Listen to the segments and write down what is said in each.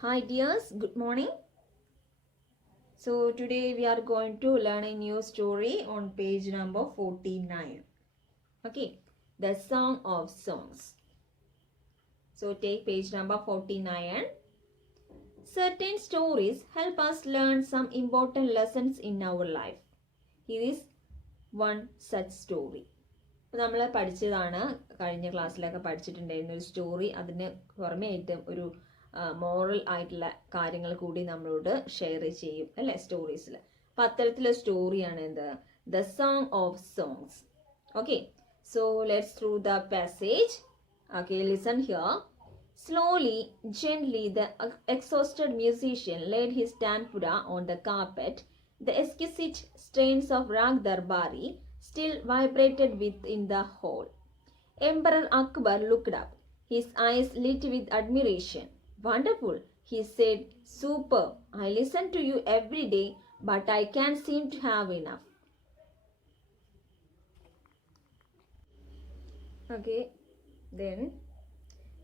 Hi dears, good morning. So today we are going to learn a new story on page number 49. Okay, the Song of Songs. So take page number 49. Certain stories help us learn some important lessons in our life. Here is one such story. നമ്മൾ പഠിച്ചതാണ് കഴിഞ്ഞ ക്ലാസ്സിലൊക്കെ പഠിച്ചിട്ടുണ്ടായിരുന്ന ഒരു story. അതിന് പുറമേയായിട്ട് ഒരു moral ആയിട്ടുള്ള കാര്യങ്ങൾ കൂടി നമ്മളോട് ഷെയർ ചെയ്യും അല്ലേ സ്റ്റോറീസിൽ. അപ്പം അത്തരത്തിലുള്ള സ്റ്റോറിയാണ് എന്ത് the song of songs. Okay, so let's through the passage. Okay, listen here. Slowly, gently, the exhausted musician laid his tanpura on the carpet. The exquisite strains of Rag Darbari still vibrated within the hall. Emperor Akbar looked up, his eyes lit with admiration. "Wonderful," he said. "Superb. I listen to you every day, but I can't seem to have enough." Okay, then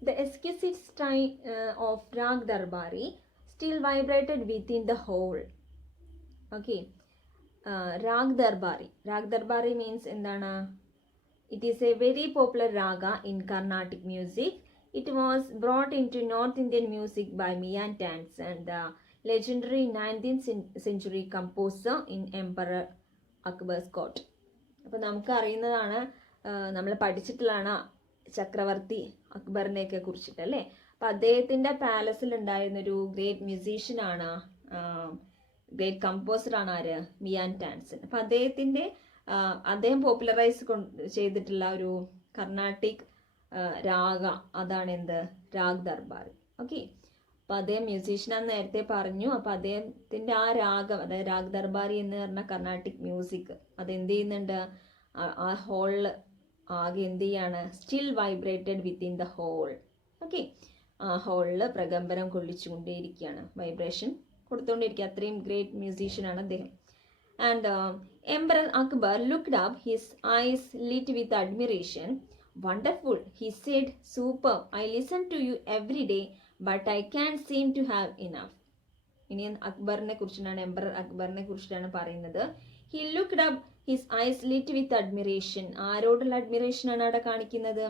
the exquisite strain of Rag Darbari still vibrated within the hall. Okay, Rag Darbari. Rag Darbari means endana? It is a very popular raga in Carnatic music. It was brought into North Indian music by Mian Tansen, the legendary 19th century composer in Emperor Akbar's court. അപ്പോൾ നമുക്ക് അറിയുന്നതാണ്, നമ്മൾ പഠിച്ചിട്ടുള്ളതാണ് ചക്രവർത്തി അക്ബറിനെയൊക്കെ കുറിച്ചിട്ട് അല്ലേ. അപ്പം അദ്ദേഹത്തിൻ്റെ പാലസിൽ ഉണ്ടായിരുന്നൊരു great മ്യൂസീഷ്യനാണ്, great കമ്പോസറാണ് ആര്, മിയാൻ ടാൻസൻ. അപ്പം അദ്ദേഹം പോപ്പുലറൈസ് ചെയ്തിട്ടുള്ള ഒരു കർണാട്ടിക് രാഗ അതാണ് എന്ത് രാഗ് ദർബാറി. ഓക്കെ, അപ്പം അദ്ദേഹം മ്യൂസീഷ്യനാന്ന് നേരത്തെ പറഞ്ഞു. അപ്പം അദ്ദേഹത്തിൻ്റെ ആ രാഗം, അതായത് രാഗ് ദർബാറി എന്ന് പറഞ്ഞ കർണാട്ടിക് മ്യൂസിക്, അതെന്ത് ചെയ്യുന്നുണ്ട്, ആ ഹോളിൽ ആകെ എന്ത് ചെയ്യാണ്, still vibrated within the hall. Okay, ആ ഹോളിൽ പ്രകമ്പനം കൊള്ളിച്ചുകൊണ്ടേയിരിക്കുകയാണ്, വൈബ്രേഷൻ കൊടുത്തുകൊണ്ടിരിക്കുക. അത്രയും ഗ്രേറ്റ് മ്യൂസീഷ്യനാണ് അദ്ദേഹം. And Emperor Akbar looked up, his eyes lit with admiration. "Wonderful," he said. "Superb. I listen to you every day, but I can't seem to have enough." ഇനി അക്ബറിനെ കുറിച്ചാണ്, emperor അക്ബറിനെ കുറിച്ചിട്ടാണ് പറയുന്നത്. He looked up, his eyes lit with admiration. ആരോടുള്ള admiration ആണ് അവിടെ കാണിക്കുന്നത്?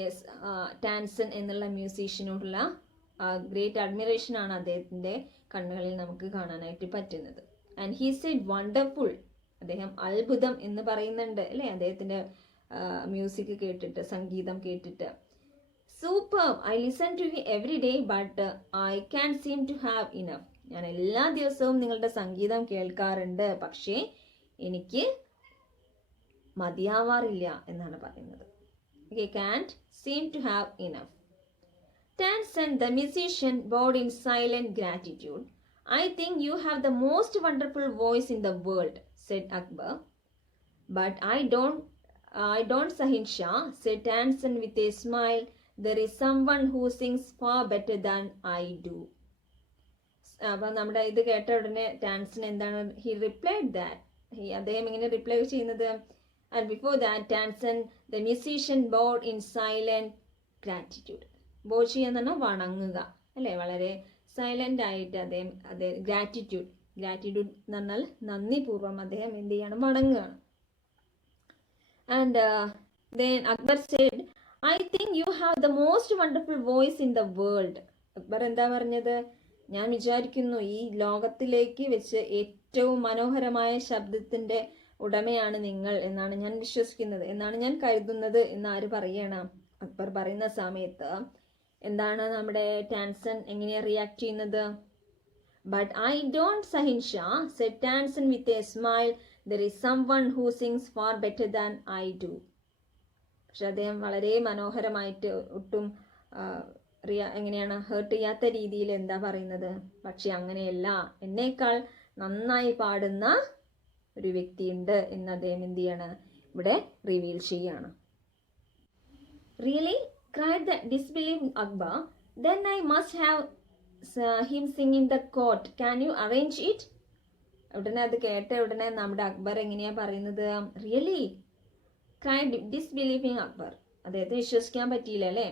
Yes, Tansen എന്നുള്ള മ്യൂസീഷ്യനോടുള്ള great admiration ആണ് അദ്ദേഹത്തിൻ്റെ കണ്ണുകളിൽ നമുക്ക് കാണാനായിട്ട് പറ്റുന്നത്. And he said wonderful. അദ്ദേഹം അത്ഭുതം എന്ന് പറയുന്നുണ്ട് അല്ലേ അദ്ദേഹത്തിൻ്റെ മ്യൂസിക് കേട്ടിട്ട്, സംഗീതം കേട്ടിട്ട്. "Super, I listen to you every day, but I can seem to have enough." ഞാൻ എല്ലാ ദിവസവും നിങ്ങളുടെ സംഗീതം കേൾക്കാറുണ്ട്, പക്ഷേ എനിക്ക് മതിയാവാറില്ല എന്നാണ് പറയുന്നത്. Okay, can't seem to have enough. Tansen, the musician, bowed in silent gratitude. "I think you have the most wonderful voice in the world," said Akbar. "But I don't Sahinsha," said Tansen with a smile. "There is someone who sings far better than I do." അപ്പം നമ്മുടെ ഇത് കേട്ട ഉടനെ ടാൻസൻ എന്താണ്, he replied that, അദ്ദേഹം ഇങ്ങനെ reply ചെയ്യുന്നത്. And before that Tansen the musician board in silent gratitude. ബോ ചെയ്യാന്ന് പറഞ്ഞാൽ വണങ്ങുക അല്ലേ, വളരെ സൈലന്റ് ആയിട്ട് അദ്ദേഹം ഗ്രാറ്റിറ്റ്യൂഡ് എന്ന് പറഞ്ഞാൽ നന്ദിപൂർവ്വം അദ്ദേഹം എന്ത് ചെയ്യണം, വണങ്ങുകയാണ്. And then Akbar said, "I think you have the most wonderful voice in the world." Akbar എന്താ പറഞ്ഞത്? ഞാൻ വിചാരിക്കുന്നു ഈ ലോകത്തിലേക്ക് വെച്ച് ഏറ്റവും മനോഹരമായ ശബ്ദത്തിൻ്റെ ഉടമയാണ് നിങ്ങൾ എന്നാണ് ഞാൻ വിശ്വസിക്കുന്നത്, എന്നാണ് ഞാൻ കരുതുന്നത് എന്ന് ആര് പറയണം? അക്ബർ പറയുന്ന സമയത്ത് എന്താണ് നമ്മുടെ ടാൻസൻ എങ്ങനെയാണ് റിയാക്ട് ചെയ്യുന്നത്? "But I don't Sahinsha," said Tansen with a smile. "There is someone who sings far better than I do." പക്ഷെ അദ്ദേഹം വളരെ മനോഹരമായിട്ട് ഒട്ടും എങ്ങനെയാണ് ഹേർട്ട് ചെയ്യാത്ത രീതിയിൽ എന്താ പറയുന്നത്? പക്ഷെ അങ്ങനെയല്ല, എന്നേക്കാൾ നന്നായി പാടുന്ന ഒരു വ്യക്തിയുണ്ട് എന്ന് അദ്ദേഹം എന്ത് ചെയ്യാണ്, ഇവിടെ റിവീൽ ചെയ്യാണ്. "Really?" cried the disbelieving Akbar. "Then I must have him sing in the court. Can you arrange it?" ഉടനെ അത് കേട്ട ഉടനെ നമ്മുടെ അക്ബർ എങ്ങനെയാ പറയുന്നത്? "Really?" cried disbelieving Akbar. അദ്ദേഹത്തെ വിശ്വസിക്കാൻ പറ്റിയില്ല അല്ലേ.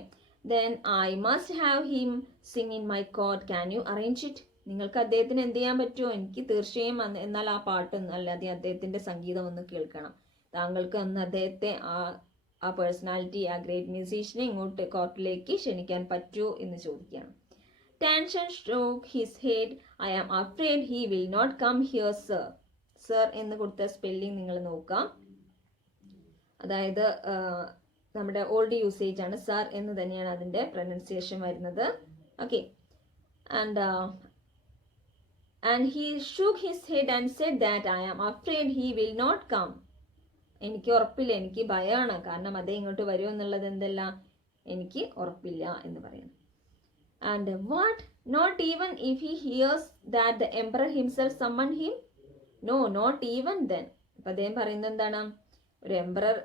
then I must have him sing in my court. Can you arrange it? നിങ്ങൾക്ക് അദ്ദേഹത്തിന് എന്ത് ചെയ്യാൻ പറ്റുമോ? എനിക്ക് തീർച്ചയായും എന്നാൽ ആ പാട്ടൊന്നും അല്ലാതെ അദ്ദേഹത്തിൻ്റെ സംഗീതം ഒന്ന് കേൾക്കണം. താങ്കൾക്ക് അന്ന് അദ്ദേഹത്തെ ആ പേഴ്സണാലിറ്റി, ആ ഗ്രേറ്റ് മ്യൂസീഷ്യനെ ഇങ്ങോട്ട് കോർട്ടിലേക്ക് ക്ഷണിക്കാൻ പറ്റുമോ എന്ന് ചോദിക്കുകയാണ്. Tansen shook his head. I am afraid he will not come here, sir. Sir എന്ന് കൊടുത്ത സ്പെല്ലിംഗ് നിങ്ങൾ നോക്കാം. അതായത് നമ്മുടെ ഓൾഡ് യൂസേജ് ആണ്. സർ എന്ന് തന്നെയാണ് അതിൻ്റെ പ്രൊനൗൺസിയേഷൻ വരുന്നത്. Okay. And he shook his head and said that I am afraid he will not come. എനിക്ക് ഉറപ്പില്ല, എനിക്ക് ഭയമാണ്, കാരണം അതേ ഇങ്ങോട്ട് വരുമോ എന്നുള്ളത് എന്തല്ല, എനിക്ക് ഉറപ്പില്ല എന്ന് പറയുന്നു. And what? Not even if he hears that the emperor himself summoned him? No, not even then. അപ്പം അദ്ദേഹം പറയുന്നത് എന്താണ്? ഒരു എംപറർ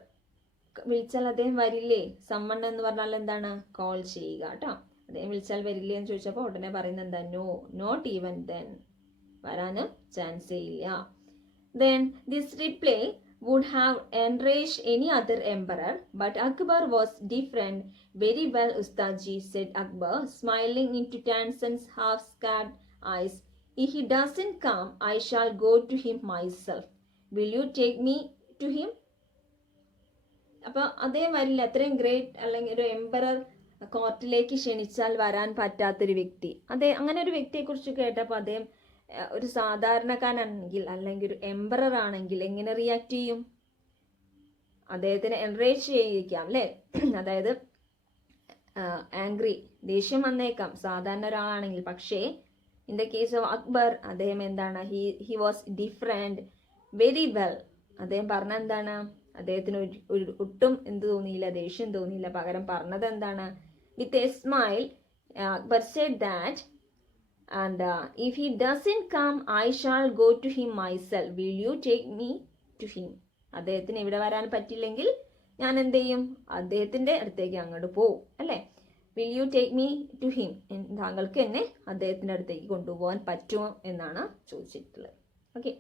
വിളിച്ചാൽ അദ്ദേഹം വരില്ലേ? സമ്മൺ എന്ന് പറഞ്ഞാൽ എന്താണ്? കോൾ ചെയ്യുക കേട്ടോ. അദ്ദേഹം വിളിച്ചാൽ വരില്ലേ എന്ന് ചോദിച്ചപ്പോൾ ഉടനെ പറയുന്നത് എന്താ? No, not even then. വരാനും ചാൻസേ ഇല്ല. Then this reply would have enraged any other emperor, but Akbar was different. Very well, Ustadji, said Akbar, smiling into Tansen's half-scared eyes. If he doesn't come, I shall go to him myself. Will you take me to him? അപ്പോൾ അദ്ദേഹം വരില്ല. അത്രയും great അല്ലെങ്കിൽ ഒരു emperor കോർട്ടിലേക്ക് ക്ഷണിച്ചാൽ വരാൻ പറ്റാത്തൊരു വ്യക്തി, അങ്ങനെ ഒരു വ്യക്തിയെക്കുറിച്ച് കേട്ടപ്പോൾ അദ്ദേഹം ഒരു സാധാരണക്കാരനാണെങ്കിൽ അല്ലെങ്കിൽ ഒരു എംപറർ ആണെങ്കിൽ എങ്ങനെ റിയാക്ട് ചെയ്യും? അദ്ദേഹത്തിന് എൻറേജ് ചെയ്യിക്കാം അല്ലേ? അതായത് ആംഗ്രി, ദേഷ്യം വന്നേക്കാം സാധാരണ ഒരാളാണെങ്കിൽ. പക്ഷേ in the case of Akbar അദ്ദേഹം എന്താണ്? He was different. Very well. അദ്ദേഹം പറഞ്ഞ എന്താണ്? അദ്ദേഹത്തിന് ഒട്ടും എന്ത് തോന്നിയില്ല, ദേഷ്യം തോന്നിയില്ല. പകരം പറഞ്ഞത് എന്താണ്? With a smile Akbar said that and if he doesn't come, I shall go to him myself. Will you take me to him? അദ്ദേഹത്തിന് ഇവിടെ വരാൻ പറ്റില്ലെങ്കിൽ ഞാൻ എന്ത് ചെയ്യും? അദ്ദേഹത്തിൻ്റെ അടുത്തേക്ക് അങ്ങോട്ട് പോവും അല്ലേ? Will you take me to him? താങ്കൾക്ക് എന്നെ അദ്ദേഹത്തിൻ്റെ അടുത്തേക്ക് കൊണ്ടുപോകാൻ പറ്റുമോ എന്നാണ് ചോദിച്ചിട്ടുള്ളത്. Okay.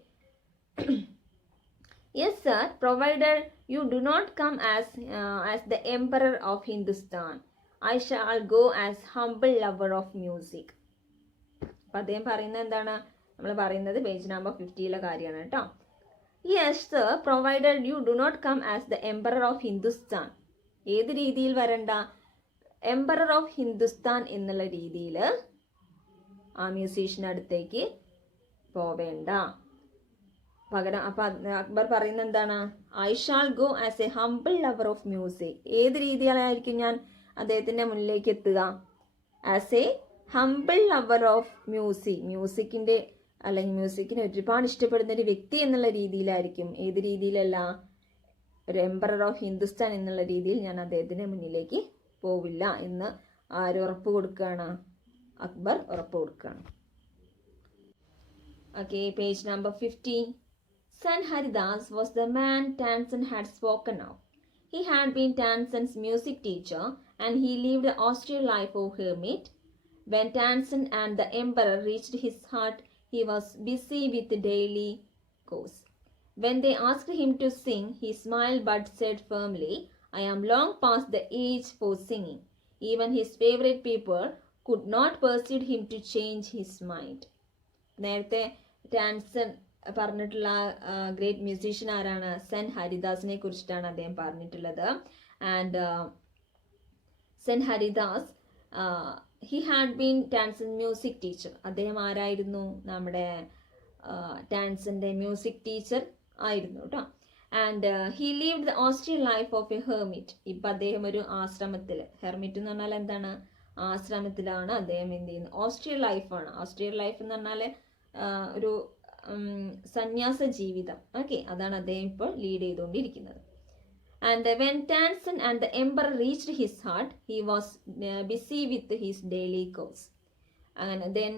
Yes sir, provided you do not come as the emperor of Hindustan. I shall go as humble lover of music. അപ്പം അദ്ദേഹം പറയുന്നത് എന്താണ്? നമ്മൾ പറയുന്നത് പേജ് നമ്പർ 50 കാര്യമാണ് കേട്ടോ. Yes sir, provided you do not come as the emperor of Hindustan. ഏത് രീതിയിൽ വരണ്ട? എംപറർ ഓഫ് ഹിന്ദുസ്ഥാൻ എന്നുള്ള രീതിയിൽ ആ മ്യൂസീഷ്യൻ്റെ അടുത്തേക്ക് പോവേണ്ട. പകരം അപ്പം അക്ബർ പറയുന്നത് എന്താണ്? I shall go as a humble lover of music. ഏത് രീതിയിലായിരിക്കും ഞാൻ അദ്ദേഹത്തിൻ്റെ മുന്നിലേക്ക് എത്തുക? As a humble lover of music. മ്യൂസിക്കിൻ്റെ അല്ലെങ്കിൽ മ്യൂസിക്കിനെ ഒരുപാട് ഇഷ്ടപ്പെടുന്ന ഒരു വ്യക്തി എന്നുള്ള രീതിയിലായിരിക്കും. ഏത് രീതിയിലല്ല? ഒരു എംപറർ ഓഫ് ഹിന്ദുസ്ഥാൻ എന്നുള്ള രീതിയിൽ ഞാൻ അദ്ദേഹത്തിൻ്റെ മുന്നിലേക്ക് പോവില്ല എന്ന് ആര് ഉറപ്പ് കൊടുക്കുകയാണ്? അക്ബർ ഉറപ്പ് കൊടുക്കുകയാണ്. Okay, page number 50. San Haridas was the man Tansen had spoken of. He had been Tansen's music teacher and he lived the austere life of hermit. When Tansen and the emperor reached his hut, he was busy with the daily course. When they asked him to sing, he smiled but said firmly, I am long past the age for singing. Even his favorite people could not persuade him to change his mind. നേരത്തെ ടാൻസൺ പറഞ്ഞിട്ടുള്ള great musician ആരാണ്? സെൻ ഹരിദാസിനെ കുറിച്ചിട്ടാണ് അദ്ദേഹം പറഞ്ഞിട്ടുള്ളത്. And saint Haridas he had been Tansen music teacher. അദ്ദേഹം ആരായിരുന്നു? നമ്മുടെ ടാൻസൻ്റെ മ്യൂസിക് ടീച്ചർ ആയിരുന്നു കേട്ടോ. And he lived the austere life of a hermit. ഇപ്പം അദ്ദേഹം ഒരു ആശ്രമത്തിൽ, ഹെർമിറ്റ് എന്ന് പറഞ്ഞാൽ എന്താണ്? ആശ്രമത്തിലാണ് അദ്ദേഹം എന്ത് ചെയ്യുന്നത്? ഓസ്ട്രിയൻ ലൈഫാണ്. ഓസ്ട്രിയൻ ലൈഫ് എന്ന് പറഞ്ഞാൽ ഒരു സന്യാസ ജീവിതം. ഓക്കെ, അതാണ് അദ്ദേഹം ഇപ്പോൾ ലീഡ് ചെയ്തുകൊണ്ടിരിക്കുന്നത്. And when Tansen and the emperor reached his hut, he was busy with his daily course. And then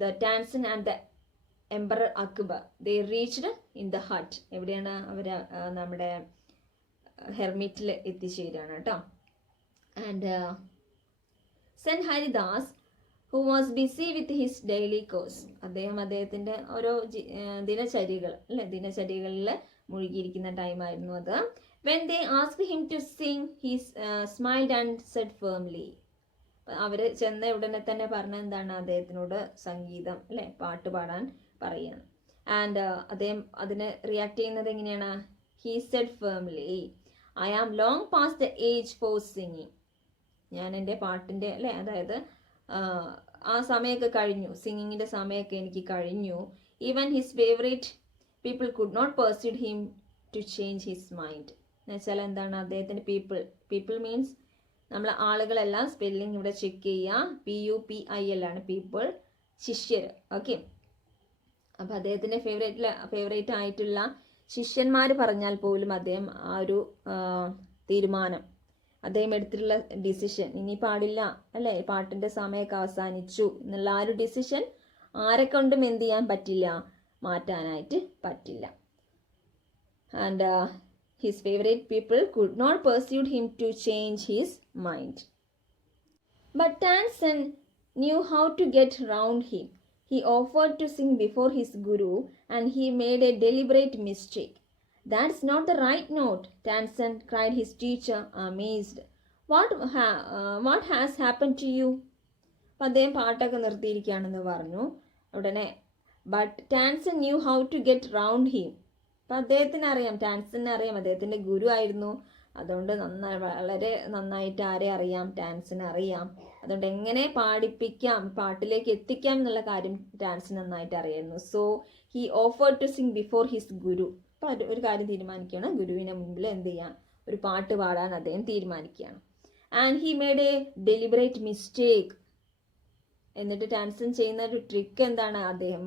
the Tansen and the emperor Akbar, they reached in the hut. എവിടെയാണ് അവർ? നമ്മുടെ ഹെർമിറ്റിൽ എത്തിച്ചേരാണ് കേട്ടോ. And saint Haridas who was busy with his daily course. അദ്ദേഹത്തിൻ്റെ ഓരോ ദിനചര്യകൾ അല്ലേ, ദിനചര്യകളിൽ മുഴുകിയിരിക്കുന്ന ടൈമായിരുന്നു അത്. When they asked him to sing he smiled and said firmly. അവർ ചെന്ന ഉടനെ തന്നെ പറഞ്ഞ എന്താണ്, അദ്ദേഹത്തിനോട് സംഗീതം അല്ലെ പാട്ട് പാടാൻ പറയുകയാണ്. ആൻഡ് അദ്ദേഹം അതിന് റിയാക്ട് ചെയ്യുന്നത് എങ്ങനെയാണ്? He said firmly, I am long past the age for singing. ഞാൻ എൻ്റെ പാട്ടിൻ്റെ അല്ലേ, അതായത് ആ സമയമൊക്കെ കഴിഞ്ഞു, സിംഗിങ്ങിൻ്റെ സമയമൊക്കെ എനിക്ക് കഴിഞ്ഞു. Even his favourite people could not persuaded him to change his mind. എന്ന് വെച്ചാൽ എന്താണ്, അദ്ദേഹത്തിൻ്റെ പീപ്പിൾ മീൻസ് നമ്മൾ ആളുകളെല്ലാം സ്പെല്ലിംഗ് ഇവിടെ ചെക്ക് ചെയ്യുക. PUPIL ആണ് പീപ്പിൾ, ശിഷ്യർ. ഓക്കെ, അപ്പം അദ്ദേഹത്തിൻ്റെ ഫേവറേറ്റ് ആയിട്ടുള്ള ശിഷ്യന്മാർ പറഞ്ഞാൽ പോലും അദ്ദേഹം ആ ഒരു തീരുമാനം, അദ്ദേഹം എടുത്തിട്ടുള്ള ഡിസിഷൻ, ഇനി പാടില്ല അല്ലേ, പാട്ടിൻ്റെ സമയമൊക്കെ അവസാനിച്ചു എന്നുള്ള ആ ഒരു ഡിസിഷൻ ആരെ കൊണ്ടും എന്ത് ചെയ്യാൻ പറ്റില്ല, മാറ്റാനായിട്ട് പറ്റില്ല. And his favorite people could not persuade him to change his mind. But Tansen knew how to get round him. He offered to sing before his guru and he made a deliberate mistake. That's not the right note, Tansen, cried his teacher, amazed. What has happened to you? അപ്പം അദ്ദേഹം പാട്ടൊക്കെ നിർത്തിയിരിക്കുകയാണെന്ന് പറഞ്ഞു ഉടനെ. But Tansen knew how to get round him. അപ്പം അദ്ദേഹത്തിന് അറിയാം, ടാൻസന് അറിയാം, അദ്ദേഹത്തിൻ്റെ ഗുരു ആയിരുന്നു. അതുകൊണ്ട് വളരെ നന്നായിട്ട് ആരെ അറിയാം, ടാൻസന് അറിയാം. അതുകൊണ്ട് എങ്ങനെ പാടിപ്പിക്കാം, പാട്ടിലേക്ക് എത്തിക്കാം എന്നുള്ള കാര്യം ടാൻസന് നന്നായിട്ട് അറിയായിരുന്നു. So he offered to sing before his guru. അപ്പം ഒരു കാര്യം തീരുമാനിക്കുകയാണ്, ഗുരുവിനെ മുമ്പിൽ എന്ത് ചെയ്യാം, ഒരു പാട്ട് പാടാൻ അദ്ദേഹം തീരുമാനിക്കുകയാണ്. And he made a deliberate mistake. എന്നിട്ട് ടാൻസൺ ചെയ്യുന്ന ഒരു ട്രിക്ക് എന്താണ്, അദ്ദേഹം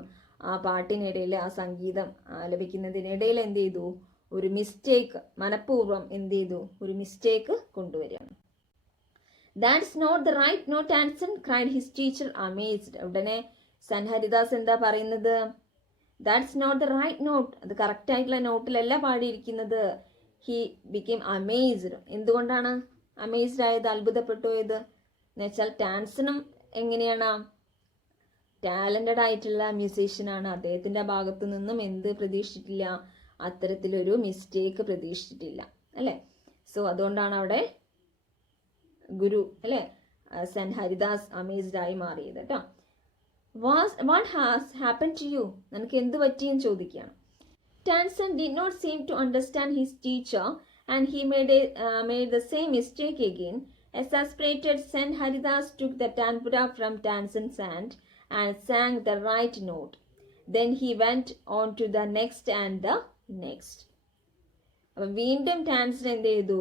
ആ പാട്ടിനിടയിൽ, ആ സംഗീതം ആലപിക്കുന്നതിനിടയിൽ എന്ത് ചെയ്തു, ഒരു മിസ്റ്റേക്ക്, മനഃപൂർവ്വം എന്ത് ചെയ്തു, ഒരു മിസ്റ്റേക്ക് കൊണ്ടുവരികയാണ്. That's not the right note Tansen, cried his teacher amazed. ഉടനെ സൻ ഹരിദാസ് എന്താ പറയുന്നത്, that's not the right note, അത് കറക്റ്റ് ആയിട്ടുള്ള നോട്ടിലല്ല പാടിയിരിക്കുന്നത്. He became amazed. എന്തുകൊണ്ടാണ് അമേസ്ഡ് ആയത്, അത്ഭുതപ്പെട്ടു പോയത് എന്ന് വെച്ചാൽ ടാൻസനും എങ്ങനെയാണ്, ടാലൻറ്റഡ് ആയിട്ടുള്ള മ്യൂസീഷ്യനാണ്. അദ്ദേഹത്തിൻ്റെ ഭാഗത്തു നിന്നും എന്ത് പ്രതീക്ഷിച്ചിട്ടില്ല, അത്തരത്തിലൊരു മിസ്റ്റേക്ക് പ്രതീക്ഷിച്ചിട്ടില്ല അല്ലേ. സോ അതുകൊണ്ടാണ് അവിടെ ഗുരു അല്ലേ, സെന്റ് ഹരിദാസ് അമേസ്ഡ് ആയി മാറിയത് കേട്ടോ. What has happen to you, നിനക്ക് എന്ത് പറ്റിയെന്ന് ചോദിക്കുകയാണ്. Tansen did not seem to understand his teacher and he made the same mistake again. Exasperated, Saint Haridas took the tanpura from Tanson's hand and sang the right note. Then he went on to the next and the next. അപ്പം വീണ്ടും ടാൻസൺ എന്ത് ചെയ്തു,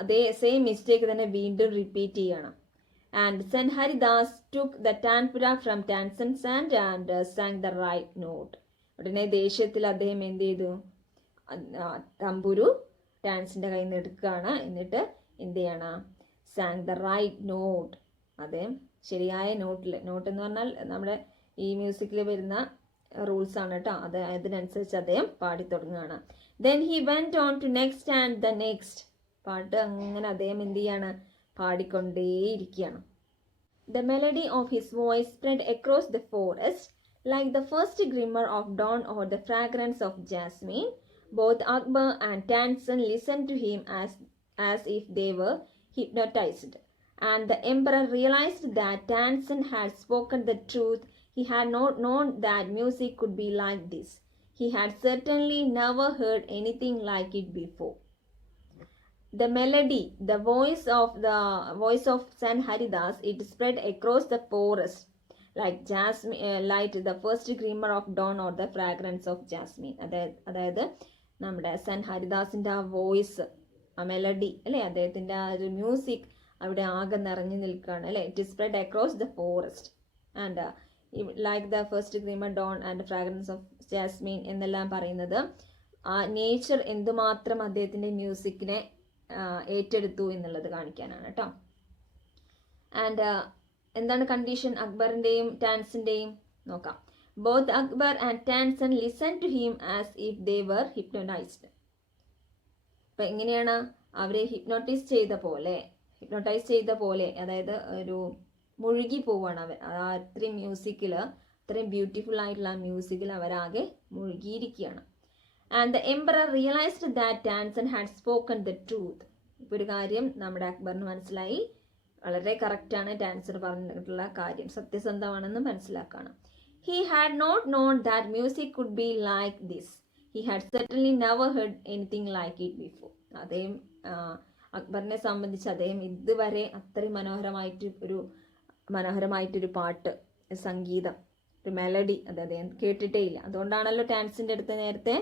അതേ same mistake തന്നെ വീണ്ടും repeat ചെയ്യണം. And saint Haridas took the tanpura from Tansen's hand and sang the right note. ഉടനെ ദേഷ്യത്തിൽ അദ്ദേഹം എന്ത് ചെയ്തു, തമ്പുരു ടാൻസിൻ്റെ കയ്യിൽ നിന്ന് എടുക്കുകയാണ്. എന്നിട്ട് എന്ത് ചെയ്യണം, സാങ് ദ റൈറ്റ് നോട്ട്, അദ്ദേഹം ശരിയായ നോട്ടിൽ, നോട്ട് എന്ന് പറഞ്ഞാൽ നമ്മുടെ ഈ മ്യൂസിക്കിൽ വരുന്ന റൂൾസ് ആണ് കേട്ടോ, അതിനനുസരിച്ച് അദ്ദേഹം പാടി തുടങ്ങുകയാണ്. Then he went on to next and the next. പാട്ട് അങ്ങനെ അദ്ദേഹം എന്ത് ചെയ്യാണ്, പാടിക്കൊണ്ടേയിരിക്കുകയാണ്. The melody of his voice spread across the forest like the first glimmer of dawn or the fragrance of jasmine. Both Akbar and Tansen listened to him as if they were hypnotized. And the emperor realized that Tansen had spoken the truth. He had not known that music could be like this. He had certainly never heard anything like it before. The melody, the voice of Saint Haridas, it spread across the forest like jasmine, light the first glimmer of dawn or the fragrance of jasmine. അതായത് നമ്മുടെ saint ഹരിദാസിൻ്റെ ആ voice, ആ melody അല്ലേ, അദ്ദേഹത്തിൻ്റെ ആ ഒരു music അവിടെ ആകെ നിറഞ്ഞു നിൽക്കുകയാണ് അല്ലേ. It spread across the forest and like the first glimmer dawn and fragrance of jasmine എന്നെല്ലാം പറയുന്നത് ആ നേച്ചർ എന്തുമാത്രം അദ്ദേഹത്തിൻ്റെ മ്യൂസിക്കിനെ ഏറ്റെടുത്തു എന്നുള്ളത് കാണിക്കാനാണ് കേട്ടോ. ആൻഡ് എന്താണ് കണ്ടീഷൻ അക്ബറിൻ്റെയും ടാൻസിൻ്റെയും നോക്കാം. Both Akbar and Tansen listened to him as if they were hypnotized. അപ്പം എങ്ങനെയാണ്, അവരെ ഹിപ്നോട്ടൈസ് ചെയ്ത പോലെ അതായത് ഒരു മുഴുകി പോവാണ് അവർ. അത്രയും മ്യൂസിക്കിൽ, അത്രയും ബ്യൂട്ടിഫുൾ ആയിട്ടുള്ള മ്യൂസിക്കിൽ അവരാകെ മുഴുകിയിരിക്കുകയാണ്. And the emperor realised that Tansen had spoken the truth. ഇപ്പോൾ ഒരു കാര്യം നമ്മുടെ അക്ബറിന് മനസ്സിലായി, വളരെ കറക്റ്റാണ് ടാൻസർ പറഞ്ഞിട്ടുള്ള കാര്യം, സത്യസന്ധമാണെന്ന് മനസ്സിലാക്കണം. He had not known that music could be like this. He had certainly never heard anything like it before. അദ്ദേഹം അക്ബറിനെ സംബന്ധിച്ച് അദ്ദേഹം ഇതുവരെ അത്രയും മനോഹരമായിട്ടൊരു പാട്ട്, സംഗീതം, ഒരു മെലഡി അത് അദ്ദേഹം കേട്ടിട്ടേ ഇല്ല. അതുകൊണ്ടാണല്ലോ ടാൻസിൻ്റെ അടുത്ത് നേരത്തെ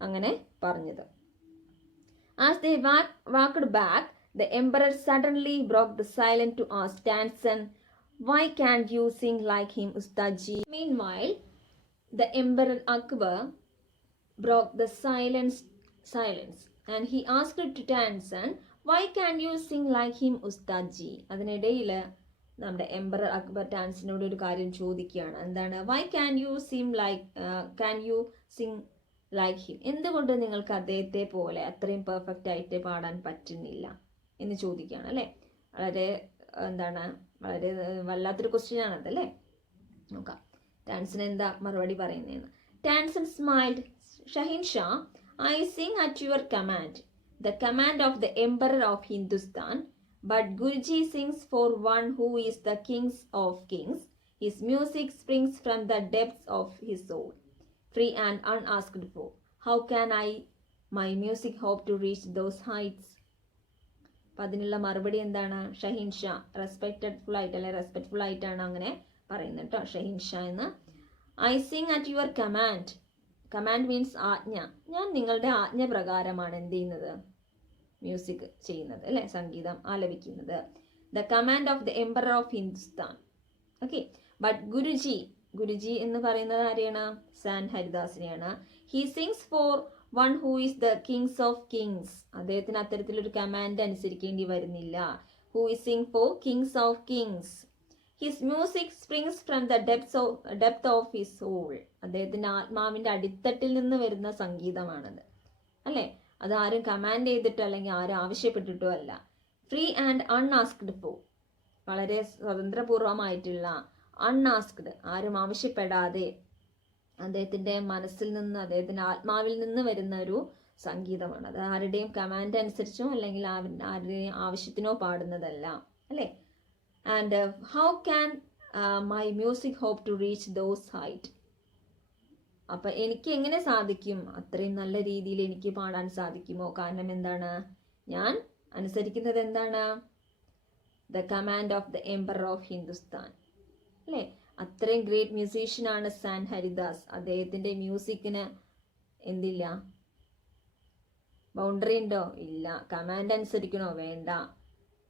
അങ്ങനെ പറഞ്ഞത്. As they walked back, the emperor suddenly broke the silence to ask Tansen, "Why can't you sing like him, Ustadji?" Meanwhile, the Emperor Akbar broke the silence and he asked to Tansen, "Why can't you sing like him, Ustadji?" അതിനിടയിൽ നമ്മുടെ emperor Akbar ടാൻസിനോട് ഒരു കാര്യം ചോദിക്കുകയാണ്. എന്താണ്? "Why can you sing like him?" എന്തുകൊണ്ട് നിങ്ങൾക്ക് അദ്ദേഹത്തെ പോലെ അത്രയും പെർഫെക്റ്റ് ആയിട്ട് പാടാൻ പറ്റുന്നില്ല എന്ന് ചോദിക്കുകയാണ് അല്ലേ. വളരെ വളരെ വല്ലാത്തൊരു ക്വസ്റ്റ്യൻ ആണതല്ലേ. നോക്കാം ടാൻസൺ എന്താ മറുപടി പറയുന്നതെന്ന്. Tansen smiled. "Shahenshah, I sing at your command, the command of the emperor of Hindustan. But guruji sings for one who is the kings of kings. His music springs from the depths of his soul, free and unasked for. How can my music hope to reach those heights?" അപ്പം അതിനുള്ള മറുപടി എന്താണ്? Shaheen Shah respectful ആയിട്ടാണ് അങ്ങനെ പറയുന്നത് കേട്ടോ, ഷഹീൻ ഷാ എന്ന്. "I sing at your command." Command means ആജ്ഞ. ഞാൻ നിങ്ങളുടെ ആജ്ഞ പ്രകാരമാണ് എന്ത് ചെയ്യുന്നത്? മ്യൂസിക് ചെയ്യുന്നത് അല്ലേ, സംഗീതം ആലപിക്കുന്നത്. "The command of the emperor of Hindustan." Okay. But guruji എന്ന് പറയുന്നത് ആരെയാണ്? സാൻ ഹരിദാസിനെയാണ്. "He sings for one who is the kings of kings." അദ്ദേഹത്തിന് അത്തരത്തിലൊരു കമാൻഡ് അനുസരിക്കേണ്ടി വരുന്നില്ല. "Who is sing for kings of kings. His music springs from the depth of his soul." അദ്ദേഹത്തിന്റെ ആത്മാവിന്റെ അടിത്തട്ടിൽ നിന്ന് വരുന്ന സംഗീതമാണത് അല്ലേ. അതാരും കമാൻഡ് ചെയ്തിട്ടോ അല്ലെങ്കിൽ ആരും ആവശ്യപ്പെട്ടിട്ടോ അല്ല. ഫ്രീ ആൻഡ് അൺആസ്ക്ഡ് ഫോർ, വളരെ സ്വതന്ത്രപൂർവമായിട്ടുള്ള, അൺആസ്ക്ഡ് ആരും ആവശ്യപ്പെടാതെ അദ്ദേഹത്തിൻ്റെ മനസ്സിൽ നിന്ന്, അദ്ദേഹത്തിൻ്റെ ആത്മാവിൽ നിന്ന് വരുന്ന ഒരു സംഗീതമാണ്. അത് ആരുടെയും കമാൻഡ് അനുസരിച്ചോ അല്ലെങ്കിൽ ആരുടെയും ആവശ്യത്തിനോ പാടുന്നതല്ല അല്ലേ. And how can my music hope to reach those height. അപ്പം എനിക്ക് എങ്ങനെ സാധിക്കും? അത്രയും നല്ല രീതിയിൽ എനിക്ക് പാടാൻ സാധിക്കുമോ? കാരണം എന്താണ്? ഞാൻ അനുസരിക്കുന്നത് എന്താണ്? The command of the emperor of Hindustan അല്ലേ. അത്രയും ഗ്രേറ്റ് മ്യൂസീഷ്യനാണ് സാൻ ഹരിദാസ്. അദ്ദേഹത്തിൻ്റെ മ്യൂസിക്കിന് എന്തില്ല? ബൗണ്ടറി ഉണ്ടോ? ഇല്ല. കമാൻഡ് അനുസരിക്കണോ? വേണ്ട.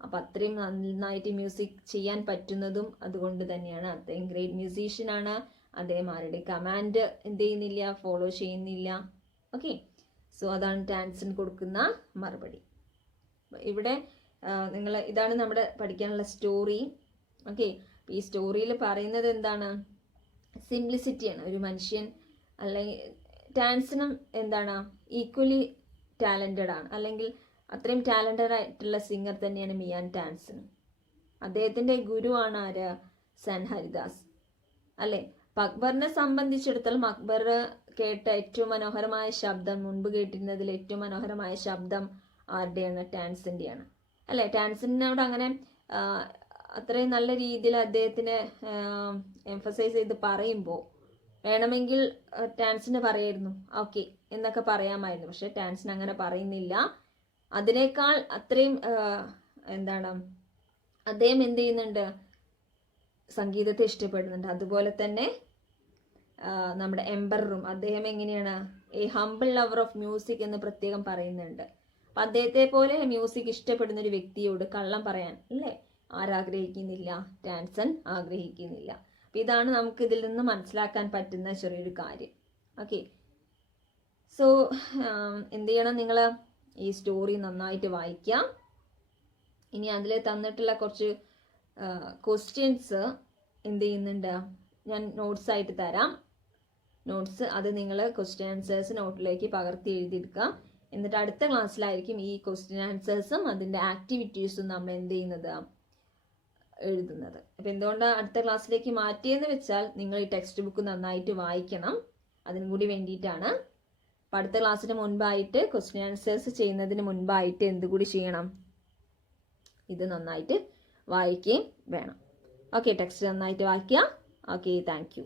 അപ്പം അത്രയും നന്നായിട്ട് മ്യൂസിക് ചെയ്യാൻ പറ്റുന്നതും അതുകൊണ്ട് തന്നെയാണ്. അത്രയും ഗ്രേറ്റ് മ്യൂസീഷ്യനാണ്. അദ്ദേഹം ആരുടെ കമാൻഡ് എന്ത് ചെയ്യുന്നില്ല? ഫോളോ ചെയ്യുന്നില്ല. ഓക്കെ. സോ അതാണ് ടാൻസൺ കൊടുക്കുന്ന മറുപടി. ഇവിടെ ഇതാണ് നമ്മുടെ പഠിക്കാനുള്ള സ്റ്റോറി. ഓക്കെ. ഈ സ്റ്റോറിയിൽ പറയുന്നത് എന്താണ്? സിംപ്ലിസിറ്റിയാണ്. ഒരു മനുഷ്യൻ അല്ലെങ്കിൽ ടാൻസണും എന്താണ്? ഈക്വലി ടാലൻറ്റഡ് ആണ്, അല്ലെങ്കിൽ അത്രയും ടാലൻറ്റഡ് ആയിട്ടുള്ള സിംഗർ തന്നെയാണ് മിയാൻ ടാൻസൺ. അദ്ദേഹത്തിൻ്റെ ഗുരുവാണ് ആര്? സാൻ ഹരിദാസ് അല്ലേ. അപ്പം അക്ബറിനെ സംബന്ധിച്ചിടത്തോളം അക്ബർ കേട്ട ഏറ്റവും മനോഹരമായ ശബ്ദം, മുൻപ് കേട്ടിരുന്നതിൽ ഏറ്റവും മനോഹരമായ ശബ്ദം ആരുടെയാണ്? ടാൻസൻ്റെയാണ് അല്ലേ. ടാൻസണിനോട് അങ്ങനെ അത്രയും നല്ല രീതിയിൽ അദ്ദേഹത്തിനെ എംഫസൈസ് ചെയ്ത് പറയുമ്പോൾ വേണമെങ്കിൽ ടാൻസിന് പറയായിരുന്നു ഓക്കെ എന്നൊക്കെ പറയാമായിരുന്നു. പക്ഷെ ടാൻസിന് അങ്ങനെ പറയുന്നില്ല. അതിനേക്കാൾ അത്രയും അദ്ദേഹം എന്ത് ചെയ്യുന്നുണ്ട്? സംഗീതത്തെ ഇഷ്ടപ്പെടുന്നുണ്ട്. അതുപോലെ തന്നെ നമ്മുടെ എംപററും അദ്ദേഹം എങ്ങനെയാണ്? A humble lover of music എന്ന് പ്രത്യേകം പറയുന്നുണ്ട്. അപ്പം അദ്ദേഹത്തെ പോലെ മ്യൂസിക് ഇഷ്ടപ്പെടുന്ന ഒരു വ്യക്തിയോട് കള്ളം പറയാൻ അല്ലേ ആരാഗ്രഹിക്കുന്നില്ല? ടാൻസൺ ആഗ്രഹിക്കുന്നില്ല. അപ്പം ഇതാണ് നമുക്ക് ഇതിൽ നിന്ന് മനസ്സിലാക്കാൻ പറ്റുന്ന ചെറിയൊരു കാര്യം. ഓക്കെ. സോ എന്ത് ചെയ്യണം? നിങ്ങൾ ഈ സ്റ്റോറി നന്നായിട്ട് വായിക്കാം. ഇനി അതിൽ തന്നിട്ടുള്ള കുറച്ച് ക്വസ്റ്റ്യൻസ് എന്ത് ചെയ്യുന്നുണ്ട്? ഞാൻ നോട്ട്സ് ആയിട്ട് തരാം. നോട്ട്സ് അത് നിങ്ങൾ ക്വസ്റ്റ്യൻ ആൻസേഴ്സ് നോട്ടിലേക്ക് പകർത്തി എഴുതിയെടുക്കുക. എന്നിട്ട് അടുത്ത ക്ലാസ്സിലായിരിക്കും ഈ ക്വസ്റ്റ്യൻ ആൻസേഴ്സും അതിൻ്റെ ആക്ടിവിറ്റീസും നമ്മൾ എന്ത് ചെയ്യുന്നത്? എഴുതുന്നത്. അപ്പം എന്തുകൊണ്ടാണ് അടുത്ത ക്ലാസ്സിലേക്ക് മാറ്റിയെന്ന് വെച്ചാൽ നിങ്ങൾ ഈ ടെക്സ്റ്റ് ബുക്ക് നന്നായിട്ട് വായിക്കണം. അതിനും കൂടി വേണ്ടിയിട്ടാണ്. അപ്പോൾ അടുത്ത ക്ലാസ്സിന് മുൻപായിട്ട് ക്വസ്റ്റ്യൻ ആൻസേഴ്സ് ചെയ്യുന്നതിന് മുൻപായിട്ട് എന്തുകൂടി ചെയ്യണം? ഇത് നന്നായിട്ട് വായിക്കുകയും വേണം. ഓക്കെ, ടെക്സ്റ്റ് നന്നായിട്ട് വായിക്കുക. Okay, thank you.